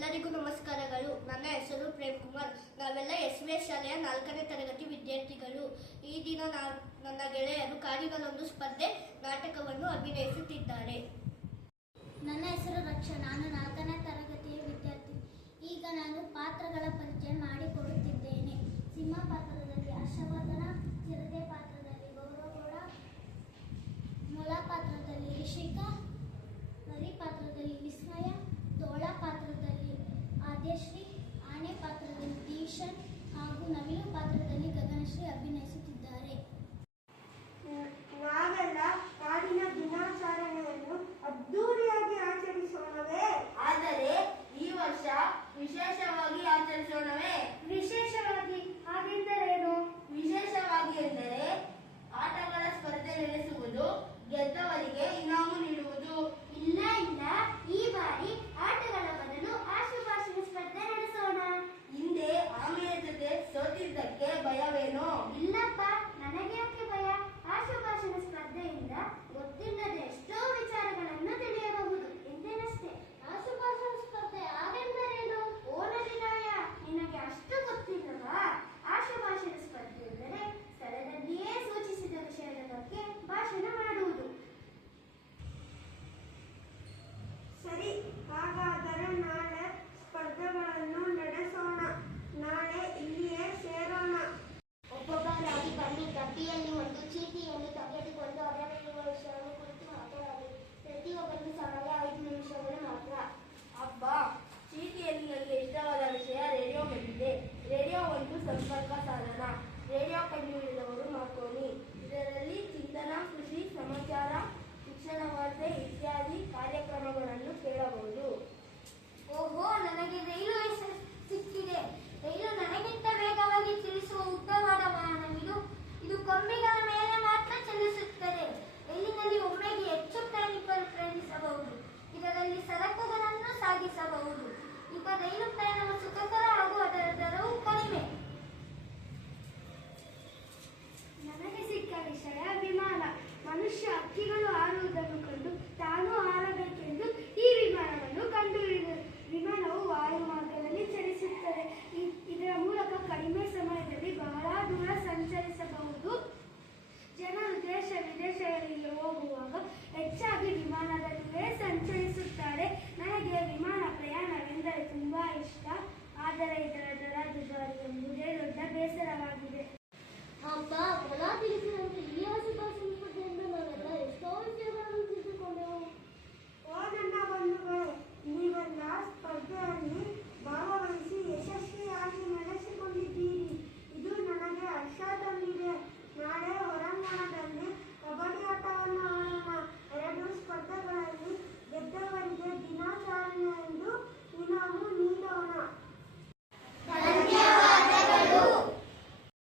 ಎಲ್ಲರಿಗೂ ನಮಸ್ಕಾರಗಳು. ನನ್ನ ಹೆಸರು ಪ್ರೇಮ್ ಕುಮಾರ್. ನಾವೆಲ್ಲ ಎಸ್.ವಿ.ಎಸ್. ಶಾಲೆಯ 4ನೇ ತರಗತಿ ವಿದ್ಯಾರ್ಥಿಗಳು. ಈ ದಿನ ನನ್ನ ಗೆಳೆಯರು ಕಾಡಿನಲ್ಲೊಂದು ಸ್ಪರ್ಧೆ ನಾಟಕವನ್ನು ಅಭಿನಯಿಸುತ್ತಿದ್ದಾರೆ. ನನ್ನ ಹೆಸರು ರಕ್ಷಾ. ನಾನು 4ನೇ ತರಗತಿಯ ವಿದ್ಯಾರ್ಥಿ. ಈಗ ನಾನು ಪಾತ್ರಗಳ ಪರಿಚಯ ಮಾಡಿಕೊಡುತ್ತಿದ್ದೇನೆ. ಸಿಂಹ ಪಾತ್ರದಲ್ಲಿ ಹರ್ಷವರ್ಧನ